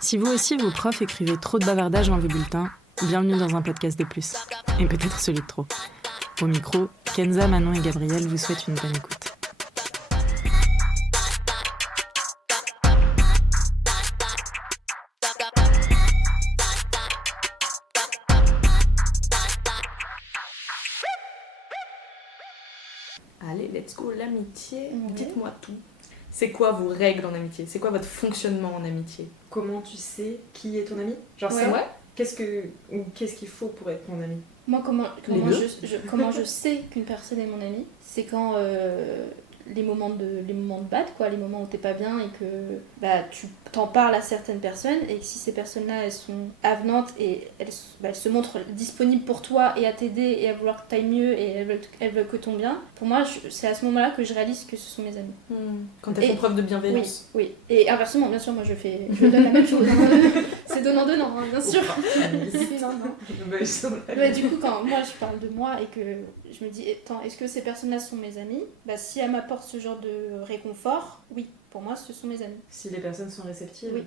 Si vous aussi, vos profs écrivaient trop de bavardages dans vos bulletins, bienvenue dans un podcast de plus. Et peut-être celui de trop. Au micro, Kenza, Manon et Gabriel vous souhaitent une bonne écoute. Allez, let's go, l'amitié. Dites-moi tout. C'est quoi vos règles en amitié? C'est quoi votre fonctionnement en amitié? Comment tu sais qui est ton ami? Genre Ouais. ça, Ouais. qu'est-ce qu'il faut pour être mon ami? Moi, comment deux. comment je sais qu'une personne est mon amie, c'est quand les moments de bad, quoi, les moments où t'es pas bien et que tu t'en parles à certaines personnes et que si ces personnes-là elles sont avenantes et elles se montrent disponibles pour toi et à t'aider et à vouloir que t'ailles mieux et elles veulent que ton bien, pour moi c'est à ce moment-là que je réalise que ce sont mes amis. Quand elles font preuve de bienveillance. Oui. Et inversement, bien sûr, moi je donne la même chose. C'est donnant-donnant, hein, bien sûr. Ouais, du coup, quand moi je parle de moi et que je me dis, attends, est-ce que ces personnes-là sont mes amies? Si elles m'apportent ce genre de réconfort, oui, pour moi, ce sont mes amis. Si les personnes sont réceptives? Oui.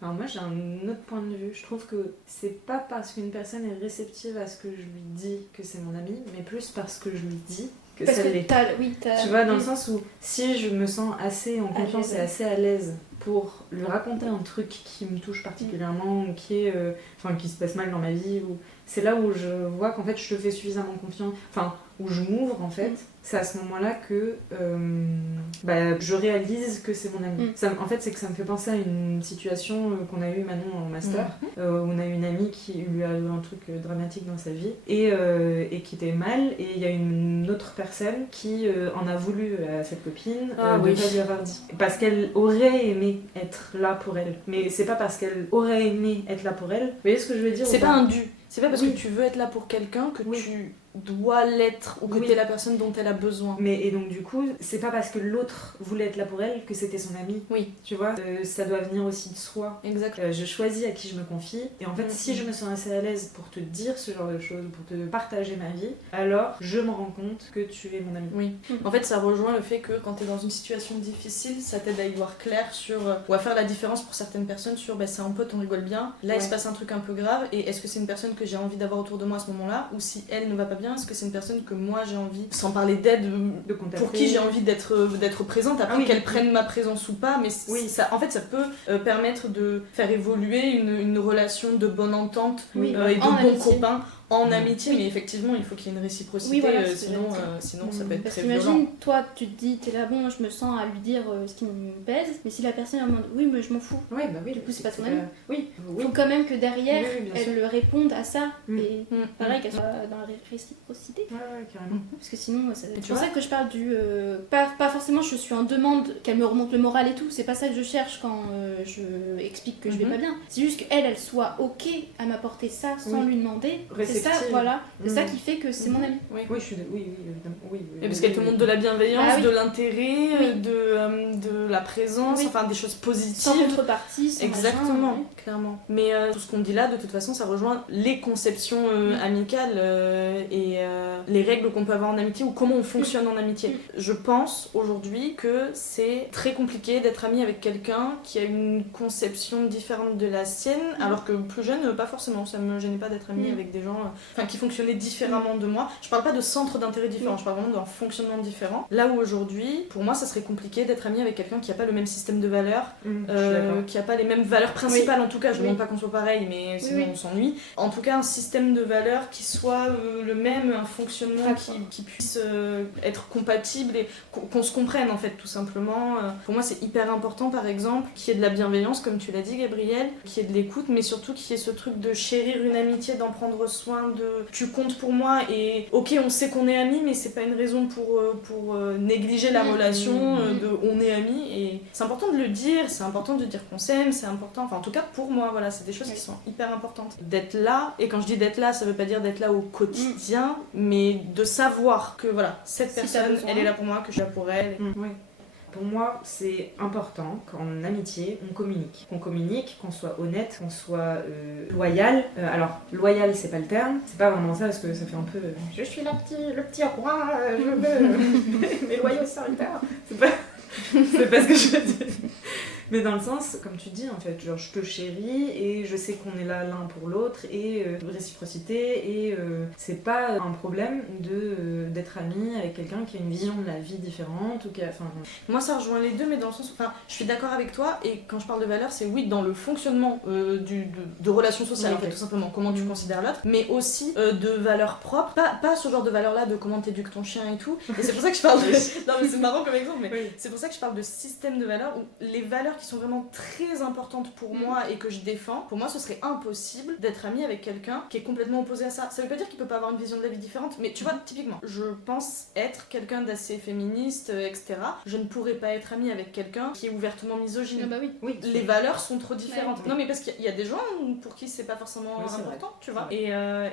Alors moi j'ai un autre point de vue, je trouve que c'est pas parce qu'une personne est réceptive à ce que je lui dis que c'est mon ami, mais plus parce que je lui dis que Parce ça que l'est. Tu vois, dans le sens où si je me sens assez en confiance et assez à l'aise pour lui raconter un truc qui me touche particulièrement ou qui se passe mal dans ma vie, ou c'est là où je vois qu'en fait je te fais suffisamment confiance, où je m'ouvre en fait, c'est à ce moment-là que je réalise que c'est mon ami. En fait, c'est que ça me fait penser à une situation qu'on a eue Manon en master, où on a une amie qui lui a eu un truc dramatique dans sa vie et qui était mal, et il y a une autre personne qui en a voulu à cette copine de pas lui avoir dit. Parce qu'elle aurait aimé être là pour elle. Mais c'est pas parce qu'elle aurait aimé être là pour elle. Vous voyez ce que je veux dire? C'est pas un dû. C'est pas parce que tu veux être là pour quelqu'un que tu dois l'être ou que t'es la personne dont elle a besoin. Et donc du coup, c'est pas parce que l'autre voulait être là pour elle que c'était son ami. Oui. Tu vois, ça doit venir aussi de soi. Exact. Je choisis à qui je me confie. Et en fait, si je me sens assez à l'aise pour te dire ce genre de choses, pour te partager ma vie, alors je me rends compte que tu es mon ami. Oui. En fait, ça rejoint le fait que quand t'es dans une situation difficile, ça t'aide à y voir clair sur... ou à faire la différence pour certaines personnes sur c'est un pote, on rigole bien. Là, il se passe un truc un peu grave. Et est-ce que c'est une personne que j'ai envie d'avoir autour de moi à ce moment-là? Ou si elle ne va pas bien, est-ce que c'est une personne que moi j'ai envie, sans parler d'aide, de contacter, pour qui j'ai envie d'être présente, après qu'elle prenne ma présence ou pas, mais ça, en fait ça peut permettre de faire évoluer une relation de bonne entente et de bons copains en amitié, mais effectivement il faut qu'il y ait une réciprocité, sinon ça peut être très violent. Imagine, toi tu te dis, t'es là, bon, je me sens à lui dire ce qui me pèse, mais si la personne elle me demande, oui, mais je m'en fous, du coup c'est pas ton ami. Faut quand même que derrière elle le réponde à ça, et pareil qu'elle soit dans la réciprocité. Ouais, carrément. Parce que sinon, c'est pour ça que je parle du. Pas forcément, je suis en demande qu'elle me remonte le moral et tout, c'est pas ça que je cherche quand je explique que je vais pas bien. C'est juste qu'elle soit ok à m'apporter ça sans lui demander. C'est ça, voilà. C'est ça qui fait que c'est mon ami. Oui, je suis évidemment. Oui, et parce qu'elle te montre de la bienveillance, de l'intérêt, de la présence, des choses positives. Sans contrepartie, exactement, machin, clairement. Mais tout ce qu'on dit là, de toute façon, ça rejoint les conceptions amicales et les règles qu'on peut avoir en amitié ou comment on fonctionne en amitié. Je pense aujourd'hui que c'est très compliqué d'être ami avec quelqu'un qui a une conception différente de la sienne, alors que plus jeune, pas forcément. Ça me gênait pas d'être ami avec des gens qui fonctionnaient différemment de moi. Je parle pas de centre d'intérêt différent, je parle vraiment d'un fonctionnement différent. Là où aujourd'hui, pour moi, ça serait compliqué d'être ami avec quelqu'un qui a pas le même système de valeurs, qui a pas les mêmes valeurs principales en tout cas. Je ne demande pas qu'on soit pareil, mais sinon on s'ennuie. En tout cas, un système de valeurs qui soit le même, un fonctionnement qui puisse être compatible et qu'on se comprenne en fait tout simplement. Pour moi c'est hyper important par exemple qu'il y ait de la bienveillance comme tu l'as dit Gabriel, qu'il y ait de l'écoute mais surtout qu'il y ait ce truc de chérir une amitié, d'en prendre soin, de tu comptes pour moi et ok on sait qu'on est amis mais c'est pas une raison pour négliger la relation de on est amis et c'est important de le dire, c'est important de dire qu'on s'aime, c'est important, en tout cas pour moi voilà c'est des choses qui sont hyper importantes. D'être là, et quand je dis d'être là ça veut pas dire d'être là au quotidien mais de savoir que voilà, cette personne, elle est là pour moi, que je suis là pour elle. Oui. Pour moi, c'est important qu'en amitié, on communique, qu'on soit honnête, qu'on soit loyal. Alors, loyal, c'est pas le terme, c'est pas vraiment ça parce que ça fait un peu je suis le petit roi, je veux mes loyaux serviteurs. C'est pas ce que je veux dire. Mais dans le sens, comme tu dis, en fait, genre je te chéris et je sais qu'on est là l'un pour l'autre et réciprocité et c'est pas un problème d'être ami avec quelqu'un qui a une vision de la vie différente ou qui a... Enfin, moi ça rejoint les deux, mais dans le sens, enfin, je suis d'accord avec toi, et quand je parle de valeurs, c'est oui dans le fonctionnement de relations sociales, Oui, en fait, ok. tout simplement, comment tu considères l'autre, mais aussi de valeurs propres, pas ce genre de valeurs là de comment t'éduques ton chien et tout, et c'est pour ça que je parle de... non mais c'est marrant comme exemple, mais oui. c'est pour ça que je parle de système de valeurs, où les valeurs qui sont vraiment très importantes pour moi et que je défends, pour moi ce serait impossible d'être ami avec quelqu'un qui est complètement opposé à ça. Ça veut pas dire qu'il peut pas avoir une vision de la vie différente, mais tu vois, typiquement, je pense être quelqu'un d'assez féministe, etc. Je ne pourrais pas être amie avec quelqu'un qui est ouvertement misogyne. Ah bah oui. Oui, Les valeurs sont trop différentes. Ouais. Non, mais parce qu'il y a des gens pour qui c'est pas forcément Oui, c'est important, vrai. tu vois.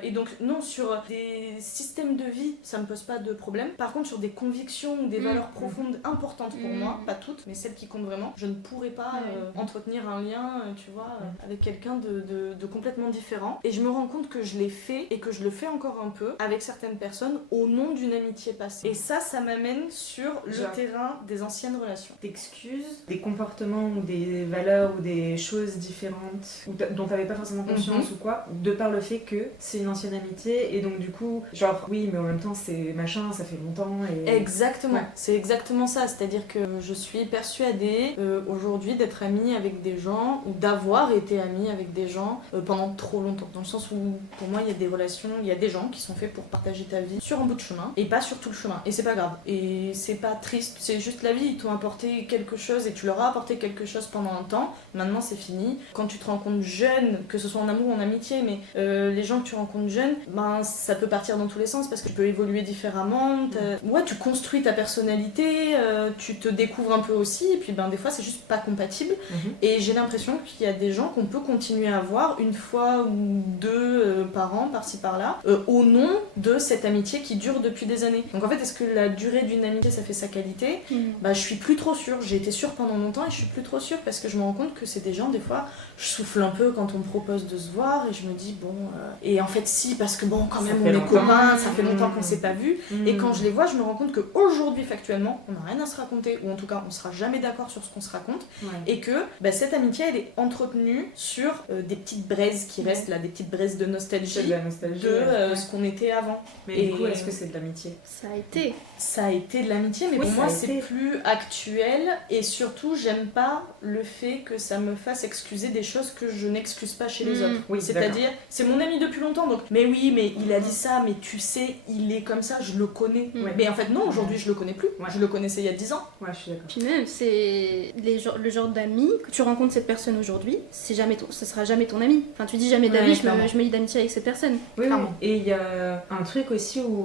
Et donc, non, sur des systèmes de vie, ça me pose pas de problème. Par contre, sur des convictions ou des valeurs profondes importantes pour moi, pas toutes, mais celles qui comptent vraiment, je ne pourrais pas entretenir un lien, tu vois, avec quelqu'un de complètement différent. Et je me rends compte que je l'ai fait et que je le fais encore un peu avec certaines personnes au nom d'une amitié passée. Et ça m'amène sur le Genre. terrain des anciennes relations. T'excuses des comportements ou des valeurs ou des choses différentes ou dont t'avais pas forcément conscience ou quoi, de par le fait que c'est une ancienne amitié et donc du coup, genre oui, mais en même temps c'est machin, ça fait longtemps et... Exactement, Ouais. c'est exactement ça, c'est-à-dire que je suis persuadée aujourd'hui d'être amie avec des gens ou d'avoir été amie avec des gens pendant trop longtemps, dans le sens où pour moi il y a des relations, il y a des gens qui sont faits pour partager ta vie sur un bout de chemin et pas sur tout le chemin, et c'est pas grave, et c'est pas triste, c'est juste la vie, ils t'ont apporté quelque chose et tu leur as apporté quelque chose pendant un temps, maintenant c'est fini. Quand tu te rencontres jeune, que ce soit en amour ou en amitié, mais les gens que tu rencontres jeunes, ben ça peut partir dans tous les sens parce que tu peux évoluer différemment, ouais, tu construis ta personnalité, tu te découvres un peu aussi, et puis ben des fois c'est juste pas compatible. Et j'ai l'impression qu'il y a des gens qu'on peut continuer à voir une fois ou deux par an, par-ci par-là, au nom de cette amitié qui dure depuis des années. Donc en fait, est-ce que la durée d'une amitié ça fait sa qualité? Bah je suis plus trop sûre, j'ai été sûre pendant longtemps et je suis plus trop sûre parce que je me rends compte que c'est des gens, des fois, je souffle un peu quand on me propose de se voir et je me dis bon, et en fait si, parce que bon, quand même on est copains, ça fait longtemps qu'on s'est pas vu, et quand je les vois, je me rends compte qu'aujourd'hui factuellement, on n'a rien à se raconter, ou en tout cas on sera jamais d'accord sur ce qu'on se raconte, et que bah, cette amitié elle est entretenue sur des petites braises qui restent là, des petites braises de nostalgie, de la nostalgie ce qu'on était avant. Mais et du coup, est-ce que c'est de l'amitié? Ça a été. Ça a été de l'amitié, mais Oui, pour ça moi a c'est été. plus actuel, et surtout j'aime pas le fait que ça me fasse excuser des choses que je n'excuse pas chez les autres. Oui, C'est-à-dire, c'est mon ami depuis longtemps, donc mais oui, mais il a dit ça, mais tu sais, il est comme ça, je le connais. Ouais. Mais en fait non, aujourd'hui je le connais plus, Ouais. je le connaissais il y a 10 ans. Ouais, je suis d'accord. Puis même, c'est le genre d'amis que tu rencontres cette personne aujourd'hui, ce sera jamais ton ami. Enfin, tu dis jamais Ouais, d'amis, clairement. je me lie d'amitié avec cette personne. Oui, Clairement. et il y a un truc aussi où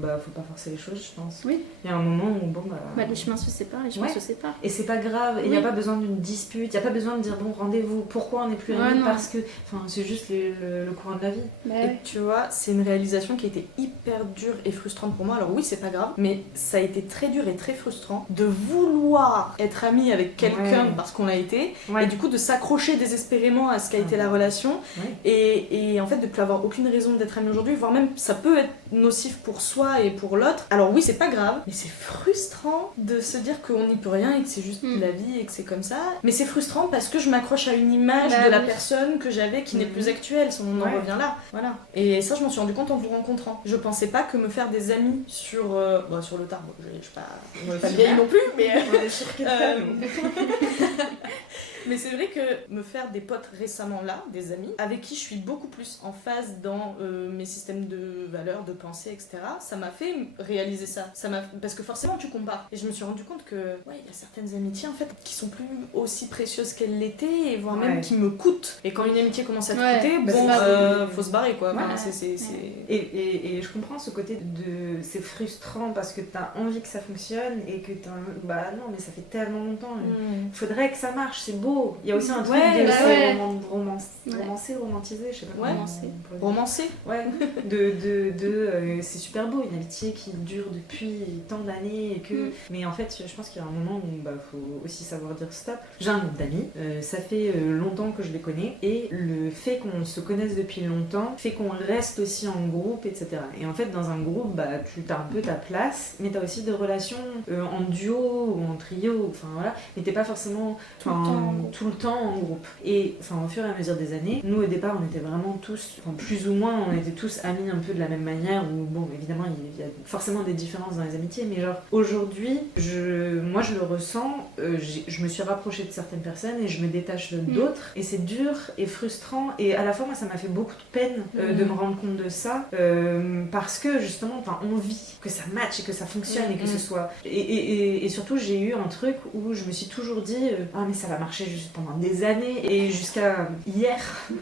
bah faut pas forcer les choses, je pense. Oui. Il y a un moment où bon Bah, les chemins se séparent, les chemins Ouais. se séparent. et c'est pas grave, et il n'y a Oui. pas besoin d'une dispute, il n'y a pas besoin de dire bon rendez-vous, pourquoi on n'est plus Ouais, amis, non. parce que enfin c'est juste le courant de la vie. Bah, Et tu vois, c'est une réalisation qui a été hyper dure et frustrante pour moi. Alors oui, c'est pas grave, mais ça a été très dur et très frustrant de vouloir être ami avec quelqu'un Ouais. parce qu'on l'a été, Ouais. et du coup de s'accrocher désespérément à ce qu'a été la relation, Ouais. et en fait de plus avoir aucune raison d'être ami aujourd'hui, voire même ça peut être nocif pour soi et pour l'autre. Alors oui, c'est pas grave, mais c'est frustrant de se dire qu'on n'y peut rien et que c'est juste la vie et que c'est comme ça. Mais c'est frustrant parce que je m'accroche à une image Bah de la oui. personne que j'avais qui n'est plus actuelle, si on en Ouais. revient là. Voilà. Et ça, je m'en suis rendu compte en vous rencontrant. Je pensais pas que me faire des amis sur, sur le tard, bon, je suis pas vieille non plus, mais... On est sur Mais c'est vrai que me faire des potes récemment là, des amis, avec qui je suis beaucoup plus en phase dans mes systèmes de valeurs, de pensée, etc., ça m'a fait réaliser ça. Parce que forcément tu compares. Et je me suis rendu compte que, ouais, il y a certaines amitiés en fait qui sont plus aussi précieuses qu'elles l'étaient, et voire même Ouais. qui me coûtent. Et quand une amitié commence à te Ouais, coûter, bah, bon, c'est ça. faut se barrer quoi. Enfin, Ouais. c'est... Et je comprends ce côté de c'est frustrant parce que t'as envie que ça fonctionne et que bah non mais ça fait tellement longtemps. Mm. Faudrait que ça marche, c'est beau beau. Il y a aussi un truc Ouais, de bah c'est ouais. romancé, romantisé, je sais pas Ouais. comment Romancé. on pourrait dire. Romancé. Ouais, c'est super beau, une amitié qui dure depuis tant d'années et que... Mais en fait, je pense qu'il y a un moment où faut aussi savoir dire stop. J'ai un groupe d'amis, ça fait longtemps que je les connais et le fait qu'on se connaisse depuis longtemps fait qu'on reste aussi en groupe, etc. Et en fait, dans un groupe, tu as un peu ta place, mais tu as aussi des relations en duo ou en trio, enfin voilà, mais t'es pas forcément tout le temps en groupe. Et enfin, au fur et à mesure des années, nous au départ, on était vraiment tous, enfin plus ou moins, on était tous amis un peu de la même manière, où bon, évidemment, il y a forcément des différences dans les amitiés, mais genre aujourd'hui, moi je le ressens, je me suis rapprochée de certaines personnes et je me détache d'autres, et c'est dur et frustrant, et à la fois, moi, ça m'a fait beaucoup de peine de me rendre compte de ça, parce que justement, on vit que ça matche et que ça fonctionne et que ce soit... Et surtout, j'ai eu un truc où je me suis toujours dit ah mais ça va marcher juste pendant des années, et jusqu'à hier,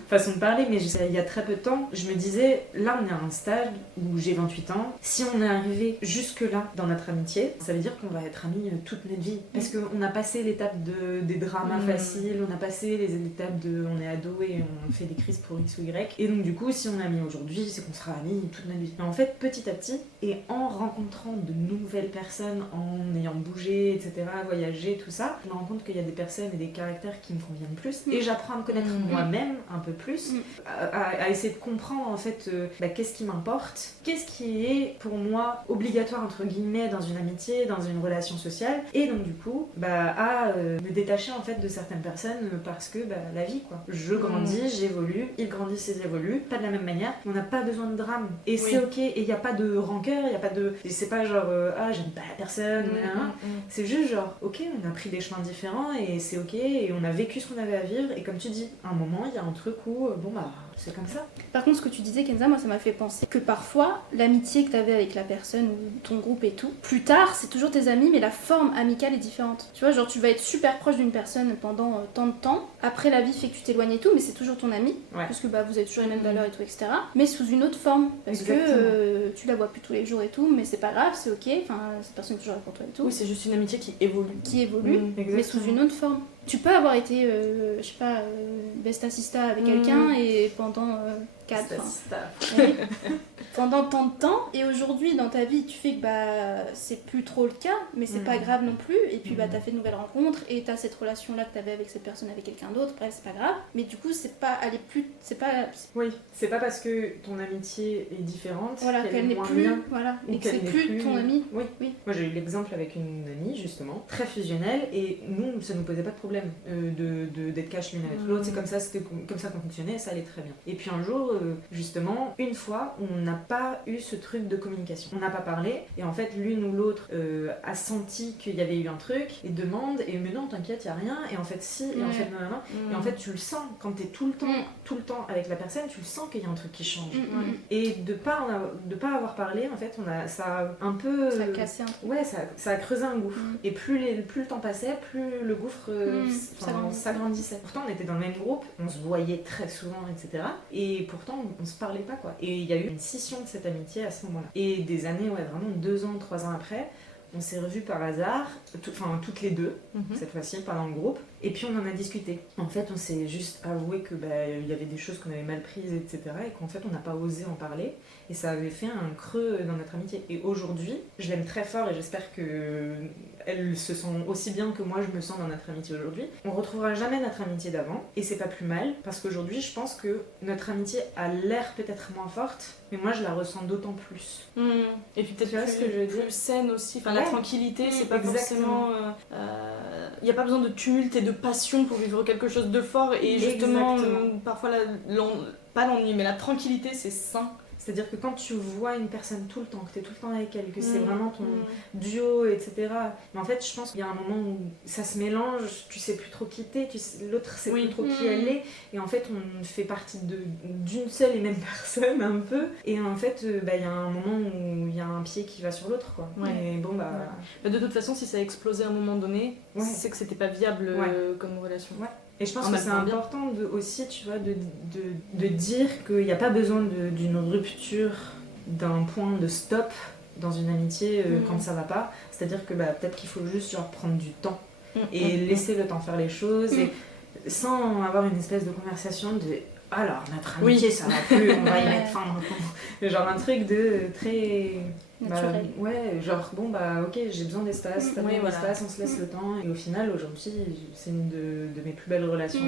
façon de parler, mais il y a très peu de temps, je me disais là on est à un stade où j'ai 28 ans, si on est arrivé jusque là dans notre amitié, ça veut dire qu'on va être amis toute notre vie, parce qu'on a passé l'étape des dramas faciles, on a passé les étapes de on est ado et on fait des crises pour X ou Y, et donc du coup si on est amis aujourd'hui, c'est qu'on sera amis toute notre vie. Mais en fait petit à petit, et en rencontrant de nouvelles personnes, en ayant bougé, etc., voyagé, tout ça, je me rends compte qu'il y a des personnes et des caractères qui me conviennent plus, et j'apprends à me connaître moi-même un peu plus, à essayer de comprendre en fait qu'est-ce qui m'importe, qu'est-ce qui est pour moi obligatoire entre guillemets dans une amitié, dans une relation sociale, et donc du coup à me détacher en fait de certaines personnes parce que la vie quoi. Je grandis, j'évolue, ils grandissent, ils évoluent, pas de la même manière, on n'a pas besoin de drame, et c'est ok, et il n'y a pas de rancœur, il y a pas de... c'est pas genre ah j'aime pas la personne, c'est juste genre ok, on a pris des chemins différents et c'est ok, et on a vécu ce qu'on avait à vivre, et comme tu dis, à un moment il y a un truc où c'est comme ça. Par contre, ce que tu disais, Kenza, moi ça m'a fait penser que parfois l'amitié que t'avais avec la personne ou ton groupe et tout, plus tard c'est toujours tes amis, mais la forme amicale est différente. Tu vois, genre tu vas être super proche d'une personne pendant tant de temps, après la vie fait que tu t'éloignes et tout, mais c'est toujours ton ami, parce que vous avez toujours les mêmes valeurs et tout, etc. Mais sous une autre forme, parce que tu la vois plus tous les jours et tout, mais c'est pas grave, c'est ok, enfin cette personne est toujours là pour toi et tout. Oui, c'est juste une amitié qui évolue. Mais sous une autre forme. Tu peux avoir été, je sais pas, besta sista avec quelqu'un et pendant 4 pendant tant de temps, et aujourd'hui dans ta vie tu fais que c'est plus trop le cas, mais c'est pas grave non plus, et puis t'as fait de nouvelles rencontres et t'as cette relation là que t'avais avec cette personne avec quelqu'un d'autre, bref c'est pas grave, mais du coup c'est pas c'est pas parce que ton amitié est différente qu'elle n'est plus bien, et que c'est plus ton ami. Oui. Moi j'ai eu l'exemple avec une amie justement très fusionnelle, et nous ça nous posait pas de problème d'être cash l'une avec l'autre, c'est comme ça, c'était comme ça qu'on fonctionnait, ça allait très bien. Et puis un jour justement, une fois, on n'a pas eu ce truc de communication. On n'a pas parlé, et en fait, l'une ou l'autre a senti qu'il y avait eu un truc, et demande, et mais non, t'inquiète, y a rien, et en fait, si, et en fait, non. Et en fait, tu le sens, quand t'es tout le temps avec la personne, tu le sens qu'il y a un truc qui change. Et de pas avoir parlé, en fait, ça a un peu... Ça a cassé un truc. Ouais, ça a creusé un gouffre. Et plus le temps passait, plus le gouffre s'agrandissait. Pourtant, on était dans le même groupe, on se voyait très souvent, etc. Et pourtant, on se parlait pas, quoi. Et il y a eu une scission de cette amitié à ce moment-là. Et des années, vraiment 2 ans, 3 ans après, on s'est revus par hasard, toutes les deux, cette fois-ci, pas dans le groupe, et puis on en a discuté. En fait, on s'est juste avoué que il y avait des choses qu'on avait mal prises, etc., et qu'en fait, on n'a pas osé en parler, et ça avait fait un creux dans notre amitié. Et aujourd'hui, je l'aime très fort, et j'espère qu'elle se sent aussi bien que moi je me sens dans notre amitié aujourd'hui. On retrouvera jamais notre amitié d'avant, et c'est pas plus mal, parce qu'aujourd'hui, je pense que notre amitié a l'air peut-être moins forte, mais moi je la ressens d'autant plus. Et puis peut-être ce que je veux dire, plus saine aussi, la tranquillité, c'est pas forcément... Il n'y a pas besoin de tumulte et de passion pour vivre quelque chose de fort, et justement, parfois, pas l'ennui, mais la tranquillité, c'est sain. C'est-à-dire que quand tu vois une personne tout le temps, que tu es tout le temps avec elle, que c'est vraiment ton duo, etc. Mais en fait, je pense qu'il y a un moment où ça se mélange, tu sais plus trop qui t'es, l'autre sait plus trop qui elle est, et en fait, on fait partie d'une seule et même personne, un peu. Et en fait, il y a un moment où il y a un pied qui va sur l'autre, quoi. Et bon, de toute façon, si ça a explosé à un moment donné, c'est que c'était pas viable comme relation. Et je pense que c'est important aussi, tu vois, de dire qu'il n'y a pas besoin d'une rupture, d'un point de stop dans une amitié quand ça va pas. C'est-à-dire que peut-être qu'il faut juste prendre du temps et laisser le temps faire les choses. sans avoir une espèce de conversation de alors notre amitié ça va plus, on va y mettre fin maintenant. Genre un truc de très Naturel. ouais, genre bon bah ok, j'ai besoin d'espace, t'as besoin voilà. d'espace, on se laisse le temps. Et au final aujourd'hui c'est une de mes plus belles relations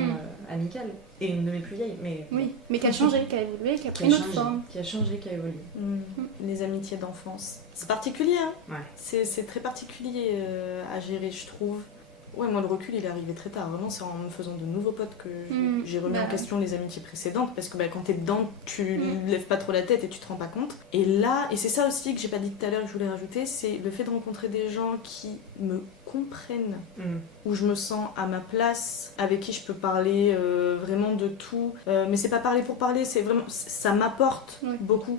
amicales et une de mes plus vieilles, mais Oui, mais qui a changé, qui a évolué, qui a qui pris a une autre changé, forme. qui a changé, qui a évolué. Les amitiés d'enfance. C'est particulier, hein. Ouais. C'est très particulier à gérer, je trouve. Ouais, moi, le recul, il est arrivé très tard. Vraiment, c'est en me faisant de nouveaux potes que j'ai remis en question les amitiés précédentes. Parce que quand t'es dedans, tu lèves pas trop la tête et tu te rends pas compte. Et là, et c'est ça aussi que j'ai pas dit tout à l'heure que je voulais rajouter, c'est le fait de rencontrer des gens qui me comprennent, où je me sens à ma place, avec qui je peux parler vraiment de tout. Mais c'est pas parler pour parler, c'est vraiment... Ça m'apporte beaucoup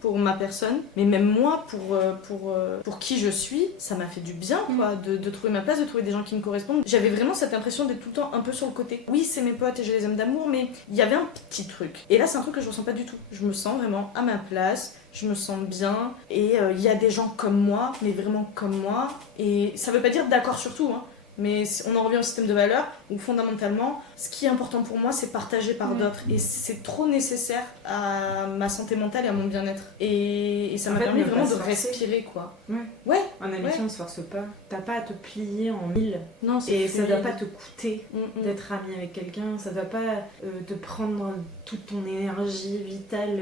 pour ma personne. Mais même moi, pour qui je suis, ça m'a fait du bien, quoi, de trouver ma place, de trouver des gens qui me correspondent. J'avais vraiment cette impression d'être tout le temps un peu sur le côté. Oui, c'est mes potes et je les aime d'amour, mais il y avait un petit truc. Et là, c'est un truc que je ressens pas du tout. Je me sens vraiment à ma place, je me sens bien, et il y a des gens comme moi, mais vraiment comme moi. Et ça veut pas dire d'accord sur tout, hein. Mais on en revient au système de valeurs où fondamentalement, ce qui est important pour moi, c'est partagé par d'autres. Et c'est trop nécessaire à ma santé mentale et à mon bien-être. Et ça m'a permis vraiment de respirer, quoi. Ouais. En amitié, on se force pas. T'as pas à te plier en mille. Non, et ça doit pas te coûter d'être ami avec quelqu'un. Ça doit pas te prendre toute ton énergie vitale.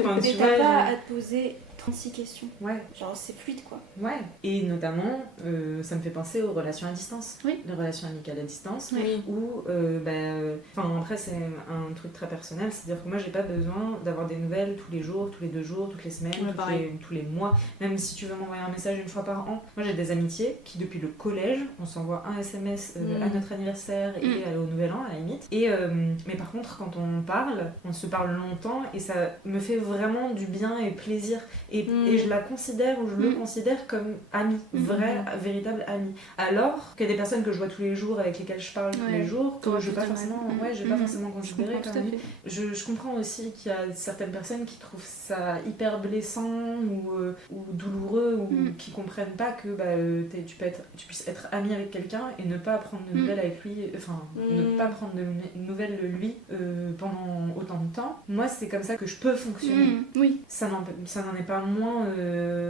Enfin, Mais t'as pas à te poser 36 questions. Ouais. Genre, c'est fluide, quoi. Ouais. Et notamment, ça me fait penser aux relations à distance. Oui. Les relations amicales à distance. Oui. Où, enfin, après, c'est un truc très personnel. C'est-à-dire que moi, j'ai pas besoin d'avoir des nouvelles tous les jours, tous les 2 jours, toutes les semaines, tous les mois. Même si tu veux m'envoyer un message une fois par an. Moi, j'ai des amitiés qui, depuis le collège, on s'envoie un SMS à notre anniversaire et au nouvel an, à la limite. Et, mais par contre, quand on parle, on se parle longtemps et ça me fait vraiment du bien et plaisir. Et je la considère ou je le considère comme amie, véritable amie. Alors que des personnes que je vois tous les jours, avec lesquelles je parle tous les jours, que je vais pas forcément, pas forcément considérer comme amie. Je comprends aussi qu'il y a certaines personnes qui trouvent ça hyper blessant ou douloureux ou qui comprennent pas que tu puisses être amie avec quelqu'un et ne pas prendre de nouvelles avec lui, enfin ne pas prendre de nouvelles de lui pendant autant de temps. Moi, c'est comme ça que je peux fonctionner. Oui. Ça n'en est pas moins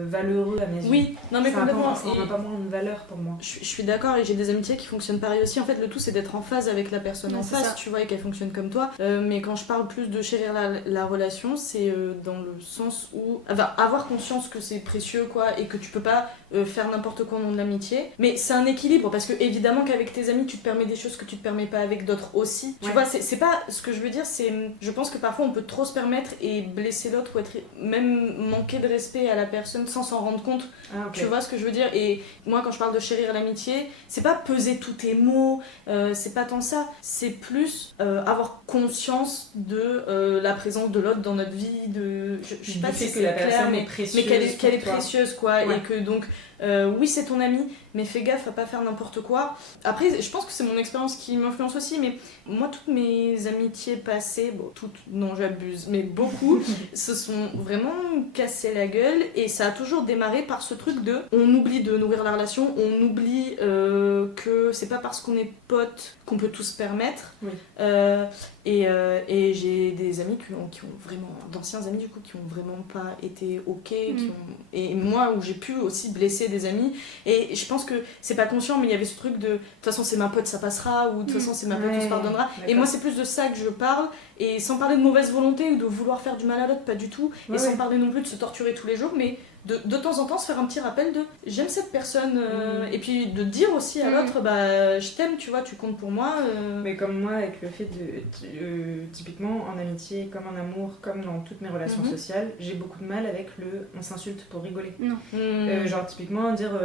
valeureux à mes yeux. Oui, non mais complètement. Ça n'a pas moins de valeur pour moi. Je suis d'accord et j'ai des amitiés qui fonctionnent pareil aussi. En fait, le tout c'est d'être en phase avec la personne en face, tu vois, et qu'elle fonctionne comme toi. Mais quand je parle plus de chérir la relation, c'est dans le sens où avoir conscience que c'est précieux, quoi, et que tu peux pas faire n'importe quoi au nom de l'amitié. Mais c'est un équilibre parce que évidemment qu'avec tes amis, tu te permets des choses que tu te permets pas avec d'autres aussi. Tu vois, c'est pas ce que je veux dire. C'est, je pense que parfois on peut trop se permettre et blesser l'autre ou être même manquer de respect à la personne sans s'en rendre compte. Tu vois ce que je veux dire? Et moi, quand je parle de chérir l'amitié, c'est pas peser tous tes mots, c'est pas tant ça, c'est plus avoir conscience de la présence de l'autre dans notre vie, je sais pas si c'est clair, mais qu'elle est précieuse, quoi, et que donc oui, c'est ton ami, mais fais gaffe à pas faire n'importe quoi. Après, je pense que c'est mon expérience qui m'influence aussi, mais moi, toutes mes amitiés passées, bon, toutes, non, j'abuse, mais beaucoup, se sont vraiment cassées la gueule, et ça a toujours démarré par ce truc de on oublie de nourrir la relation, on oublie que c'est pas parce qu'on est potes qu'on peut tout se permettre. Et j'ai des amis qui ont vraiment, d'anciens amis du coup, qui ont vraiment pas été ok, et moi où j'ai pu aussi blesser des amis, et je pense que c'est pas conscient, mais il y avait ce truc de toute façon c'est ma pote, ça passera, ou de toute façon c'est ma pote, on se pardonnera. Et moi c'est plus de ça que je parle, et sans parler de mauvaise volonté ou de vouloir faire du mal à l'autre, pas du tout, et sans parler non plus de se torturer tous les jours, mais de temps en temps se faire un petit rappel de j'aime cette personne, et puis de dire aussi à l'autre je t'aime, tu vois, tu comptes pour moi. Mais comme moi, avec le fait de typiquement en amitié comme en amour, comme dans toutes mes relations sociales, j'ai beaucoup de mal avec on s'insulte pour rigoler. Genre typiquement dire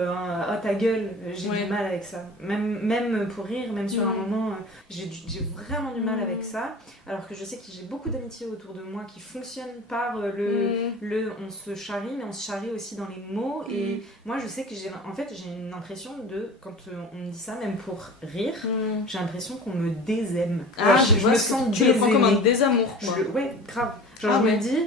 ta gueule, j'ai du mal avec ça, même pour rire, même sur un moment, j'ai vraiment du mal avec ça, alors que je sais que j'ai beaucoup d'amitiés autour de moi qui fonctionnent par on se charrie, mais on se charrie aussi dans les mots, et moi je sais que j'ai une impression de, quand on me dit ça, même pour rire, j'ai l'impression qu'on me désaime. Je me sens désaimée. Tu le prends comme un désamour, quoi. Ouais, grave. Genre je me dis,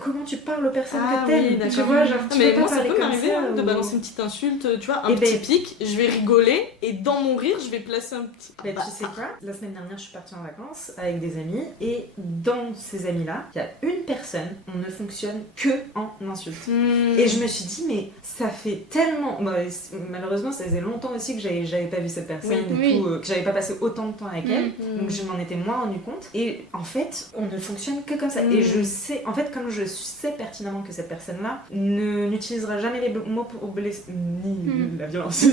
comment tu parles aux personnes Ah que t'aimes, oui, d'accord. tu vois, genre, tu mais peux pas moi, ça parler peut comme m'arriver ça, de ou- balancer une petite insulte, tu vois, un Eh petit ben- pic, je vais rigoler, et dans mon rire, je vais placer un petit... Bah, tu sais quoi, la semaine dernière, je suis partie en vacances avec des amis, et dans ces amis-là, il y a une personne, on ne fonctionne que en insultes. Et je me suis dit, mais ça fait tellement... Bah, malheureusement, ça faisait longtemps aussi que j'avais pas vu cette personne, Oui, et tout, oui. que j'avais pas passé autant de temps avec elle. Mm. Donc je m'en étais moins rendu compte. Et en fait, on ne fonctionne que comme ça. Mm. Et je sais, en fait, comme je sais pertinemment que cette personne-là n'utilisera jamais les mots pour blesser, ni la violence,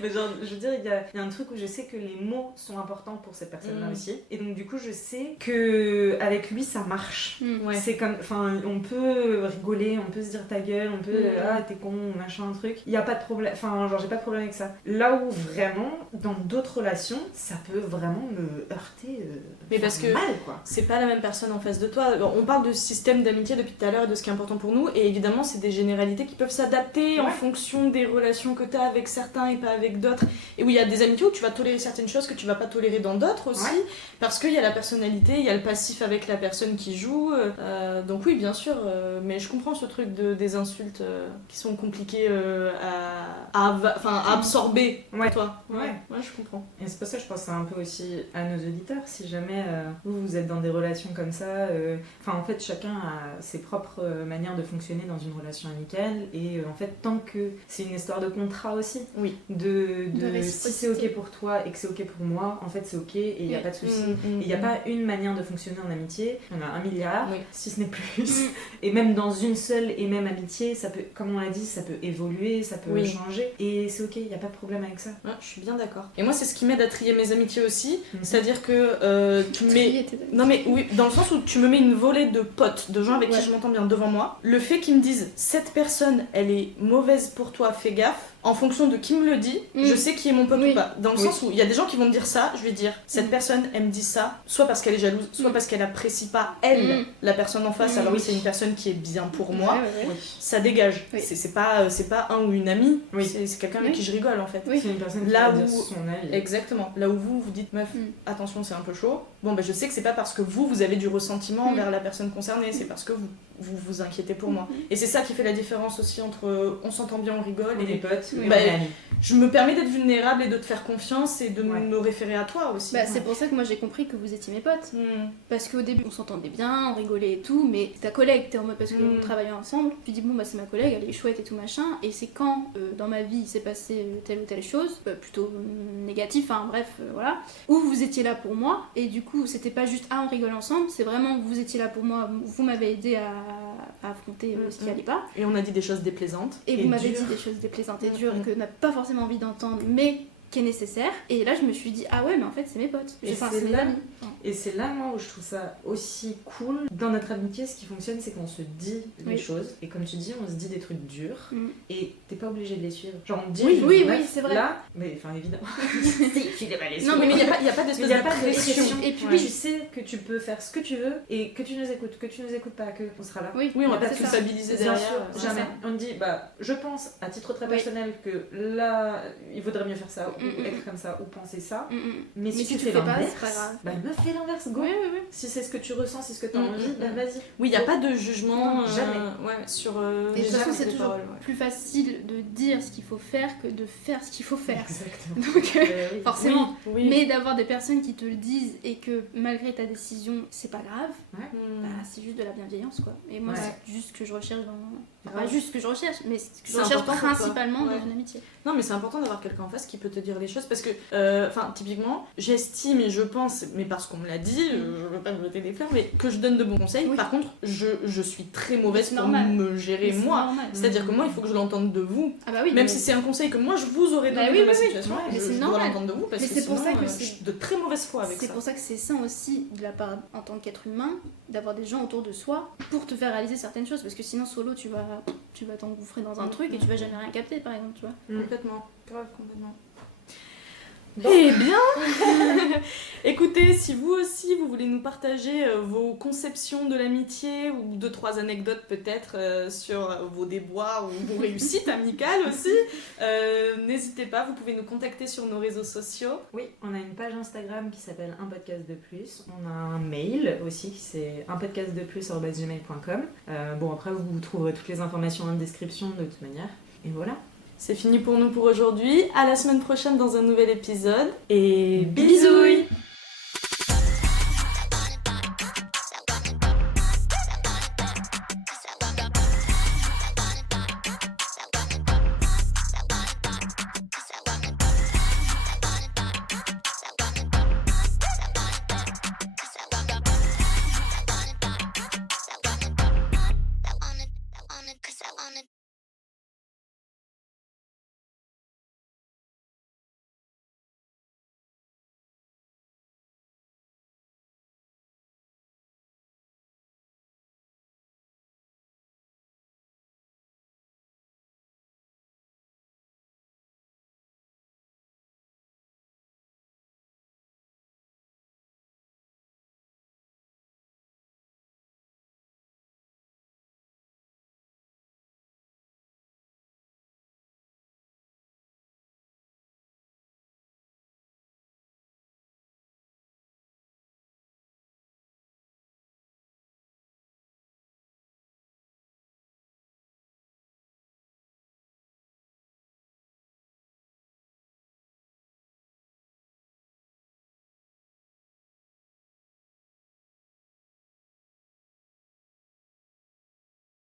mais genre, je veux dire, il y a un truc où je sais que les mots sont importants pour cette personne-là aussi. Et donc du coup, je sais que avec lui, ça marche. Ouais. C'est comme, enfin, on peut rigoler, on peut se dire ta gueule, on peut ah t'es con, machin, un truc. Il y a pas de problème, enfin genre j'ai pas de problème avec ça. Là où vraiment, dans d'autres relations, ça peut vraiment me heurter. Mais parce que mal quoi. c'est pas la même personne en face de toi. On parle de système d'amitié depuis tout à l'heure et de ce qui est important pour nous, et évidemment, c'est des généralités qui peuvent s'adapter en Ouais. fonction des relations que t'as avec certains et pas avec d'autres. Et où il y a des amitiés où tu vas tolérer certaines choses que tu vas pas tolérer dans d'autres aussi, parce qu'il y a la personnalité, il y a le passif avec la personne qui joue. Donc oui, bien sûr, mais je comprends ce truc des insultes qui sont compliquées à absorber pour Ouais. toi. Ouais. Je comprends. Et c'est pour ça que je pense un peu aussi à nos auditeurs, si jamais vous êtes dans des relations comme ça, enfin en fait chacun a ses propres manières de fonctionner dans une relation amicale, et en fait tant que c'est une histoire de contrat aussi, Oui. de réciprocité. si c'est ok pour toi et que c'est ok pour moi, en fait c'est ok et il n'y a Oui. pas de souci. Mm. Il n'y a pas une manière de fonctionner en amitié, il y en a 1 milliard, Oui. si ce n'est plus. Et même dans une seule et même amitié, ça peut, comme on l'a dit, ça peut évoluer, ça peut Oui. changer. Et c'est ok, il n'y a pas de problème avec ça. Ouais, je suis bien d'accord. Et moi, c'est ce qui m'aide à trier mes amitiés aussi. Mhm. C'est-à-dire que tu mets. Trier tes amis. Non, mais oui, dans le sens où tu me mets une volée de potes, de gens avec Ouais. qui je m'entends bien devant moi. Le fait qu'ils me disent cette personne, elle est mauvaise pour toi, fais gaffe. En fonction de qui me le dit, je sais qui est mon pote Oui. ou pas. Dans le Oui. sens où il y a des gens qui vont me dire ça, je vais dire cette personne, elle me dit ça, soit parce qu'elle est jalouse, soit parce qu'elle apprécie pas elle, la personne en face, alors que c'est une personne qui est bien pour moi. Ouais. Ça dégage. Oui. C'est pas un ou une amie, Oui. c'est quelqu'un avec Oui. qui je rigole en fait. Oui. C'est une personne qui Là va dire où- son avis. Exactement. Là où vous dites meuf, attention, c'est un peu chaud. Bon, bah je sais que c'est pas parce que vous avez du ressentiment envers la personne concernée, c'est parce que vous inquiétez pour moi. Et c'est ça qui fait la différence aussi entre on s'entend bien, on rigole, On est et potes, Oui. et Bah, on est amis. je me permets d'être vulnérable et de te faire confiance et de Ouais. me référer à toi aussi. Bah, c'est pour ça que moi j'ai compris que vous étiez mes potes. Parce qu'au début on s'entendait bien, on rigolait et tout, mais c'est ta collègue, t'es en mode parce qu'on travaillait ensemble. Tu dis bon bah c'est ma collègue, elle est chouette et tout machin. Et c'est quand dans ma vie il s'est passé telle ou telle chose, plutôt négatif, hein, bref, voilà, où vous étiez là pour moi. Et du coup c'était pas juste ah on rigole ensemble, c'est vraiment vous étiez là pour moi, vous m'avez aidé à affronter ce qui allait pas. Et on a dit des choses déplaisantes. Et vous m'avez dures. dit des choses déplaisantes et dures que n'a pas forcément envie d'entendre, mais qui est nécessaire. Et là, je me suis dit, ah ouais, mais en fait, c'est mes potes. Et Enfin, c'est mes là- amis. Et c'est là, moi, où je trouve ça aussi cool. Dans notre amitié, ce qui fonctionne, c'est qu'on se dit les Oui. choses. Et comme tu dis, on se dit des trucs durs. Mm. Et t'es pas obligé de les suivre. Genre, on te dit, Oui, je- oui, bref, oui, c'est vrai. Là, mais enfin, évidemment. si, tu devrais les suivre. Non, Mais il n'y a pas Mais d'espèce il n'y a de pas de pression. pression. Et puis, Oui, tu sais que tu peux faire ce que tu veux et que tu nous écoutes, pas, que on sera là. Oui, Oui, on va bah, pas c'est ça. culpabiliser Bien derrière. sûr, c'est jamais. ça. On te dit, bah, je pense à titre très Oui. personnel que là, il vaudrait mieux faire ça, ou Mm, mm. être comme ça, ou penser ça. Mm, mm. Mais si Mais tu si tu fais fais pas, l'inverse, c'est pas grave. bah, me fais l'inverse, go. Oui, oui, oui. Si c'est ce que tu ressens, c'est ce que tu as Mm, envie, mm, bah mm. vas-y. Oui, il n'y a pas de jugement Non, jamais. ouais, sur Et de toute les façon, actes c'est et les toujours paroles, ouais. plus facile de dire ce qu'il faut faire que de faire ce qu'il faut faire. Exactement. Donc, Oui. forcément. Oui, oui. Mais d'avoir des personnes qui te le disent et que malgré ta décision, c'est pas grave, Mm. bah, c'est juste de la bienveillance quoi. Et moi, Ouais. c'est juste ce que je recherche dans. Enfin, Grave. pas juste ce que je recherche, mais ce que je C'est recherche important pour toi. principalement Ouais. dans une amitié. Non, mais c'est important d'avoir quelqu'un en face qui peut te dire les choses parce que, enfin, typiquement, j'estime et je pense, mais parce qu'on me l'a dit, je veux pas me jeter des fleurs, mais que je donne de bons conseils. Oui. Par contre, je suis très mauvaise C'est pour normal. me gérer Mais c'est moi. normal. C'est-à-dire que moi, il faut que je l'entende de vous. Ah bah oui. Même mais- si c'est un conseil que moi je vous aurais donné Bah oui, dans ma oui, oui. situation, Ouais, mais je, c'est je dois normal. l'entendre de vous parce Mais que c'est pour sinon, ça que je c'est- suis de très mauvaise foi avec C'est ça. pour ça que c'est sain aussi de la part en tant qu'être humain d'avoir des gens autour de soi pour te faire réaliser certaines choses parce que sinon solo tu vas t'engouffrer dans un truc et tu vas jamais rien capter par exemple tu vois. Complètement, grave, complètement. Eh bien, écoutez, si vous aussi vous voulez nous partager vos conceptions de l'amitié ou 2-3 anecdotes peut-être sur vos déboires ou vos réussites amicales aussi, n'hésitez pas, vous pouvez nous contacter sur nos réseaux sociaux. Oui, on a une page Instagram qui s'appelle Un podcast de plus. On a un mail aussi qui c'est unpodcastdeplus@gmail.com. Bon, après vous trouverez toutes les informations en description de toute manière. Et voilà. C'est fini pour nous pour aujourd'hui. À la semaine prochaine dans un nouvel épisode. Et bisous.